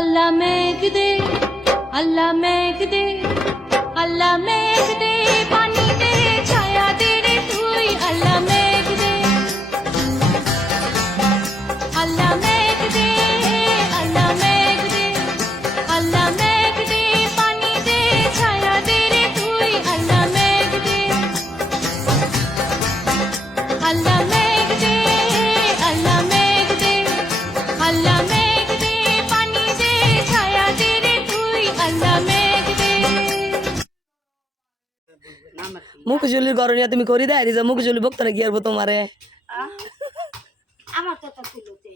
അല്ല മേഘദേ അല്ല മേഘദേ അല്ല മേഘദേ মুখ জুলির গরনিয়া তুমি করি দেয় যে মুখ জুলি বক্তরা গিয়ারবো তোমারে আহ? আমার কথা তুলোতে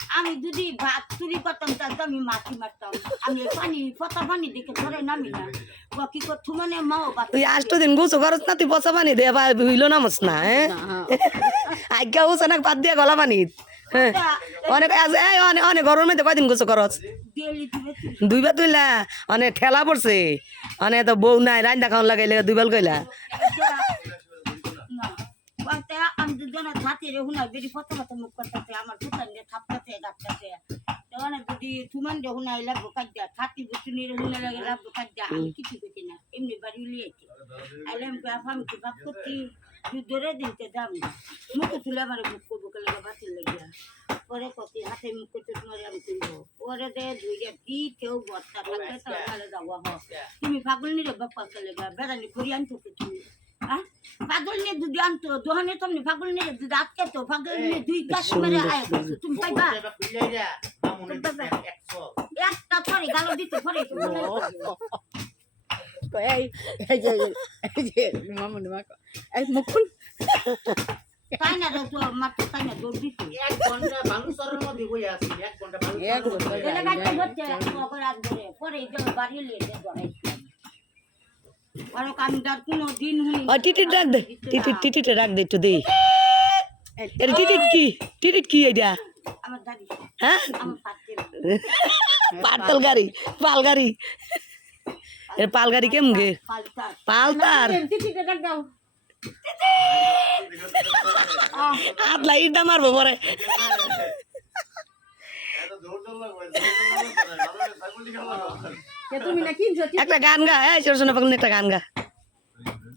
আমি যদি ভাত চুরি করতাম তাহলে তো আমি মাছি মারতাম। আমি পানি পচা পানি দেখে ধরে নামি না। বা কি করছ মানে মাও তুই আষ্ট দিন গুছো করস না তুই পচা পানি দে বা হইল নামস না হ্যাঁ? আজ্ঞা হুস না বাদ দিয়া গলা পানি হ্যাঁ। অনেক আছে এই অনেক অনেক গরমের মধ্যে কয়দিন ডেলি দিবে দুইবার তুইলা? অনেক ঠেলা পড়ছে। অনেক তো বউ নাই রান্না খাওয়ান দুইবার কইলা। হুনা লাগে লাগবো কাজা আমি কিছু না এমনি বাড়ি লিয়েছি আইলে আমি বাপ আমি কি বাপ করছি? ধরে দিতে দাম মুখ তুলে আমার মুখ করব কে লেগে বাতিল লেগে পরে কতি হাতে মুখ তোমার আমি তুলবো পরে দে ধুইয়া কি কেউ বস্তা থাকে তাহলে যাওয়া হ তুমি পাগল নিরে বাপ্পা কে লেগে বেড়ানি করি আনতো তো তুমি হ্যাঁ পাগল নিয়ে দুধ আনতো দোহানে তুমি পাগল নিয়ে দুধ আটকে তো পাগল নিয়ে দুই গাছ মেরে আয় তুমি পাইবা একটা পরে গালো দিতে পরে তো এই এই যে এই যে, মামুনি মা এই মুকুল। তাই না তো মাত্র তাই না দৌড় দিতে এক ঘণ্টা এলে গাছটা ধরছে রাত ধরে। পরে এই বাড়ি লিয়ে যে আর আমি কোনো দিন হুনি ও টিটিট ডাক দে টিটিট টিটিটে ডাক দে একটু দে। টিটিট কি? টিটিট কি এটা? আমার দাদি হ্যাঁ? আমার পাত্রে পাতাল গাড়ি পাল গাড়ি। এর পাল গাড়ি কেমন গে? পাল্টা পাল তার টিটিতে দাও। হাত লাগি ইটা মারবো পরে। একটা গান গা এই ছোট ছোট পাগল একটা গান গা।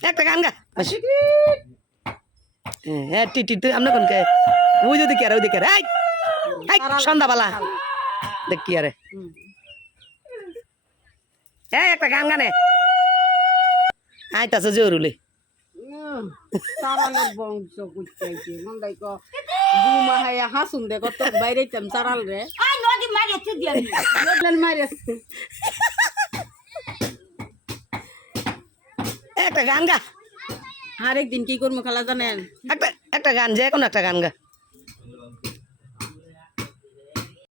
একটা গান গা। হ্যাঁ, হ্যাঁ টি টি আমরা কোন কে ওই যদি কে ওই দিকে এই সন্ধ্যাবেলা। দেখ কি আরে। এই একটা গান গানে আইতাছে জরুলি। সারালের বংশ কুচাইছে মন ক বুমা হায়া হাসুন দে কত বাইরে চাম সারাল রে। আই নদী মারে তু দিয়ে মারিস এই একটা গান গা। আরেক দিন কি করব খালা জানেন? একটা একটা গান যে কোনো একটা গান গা।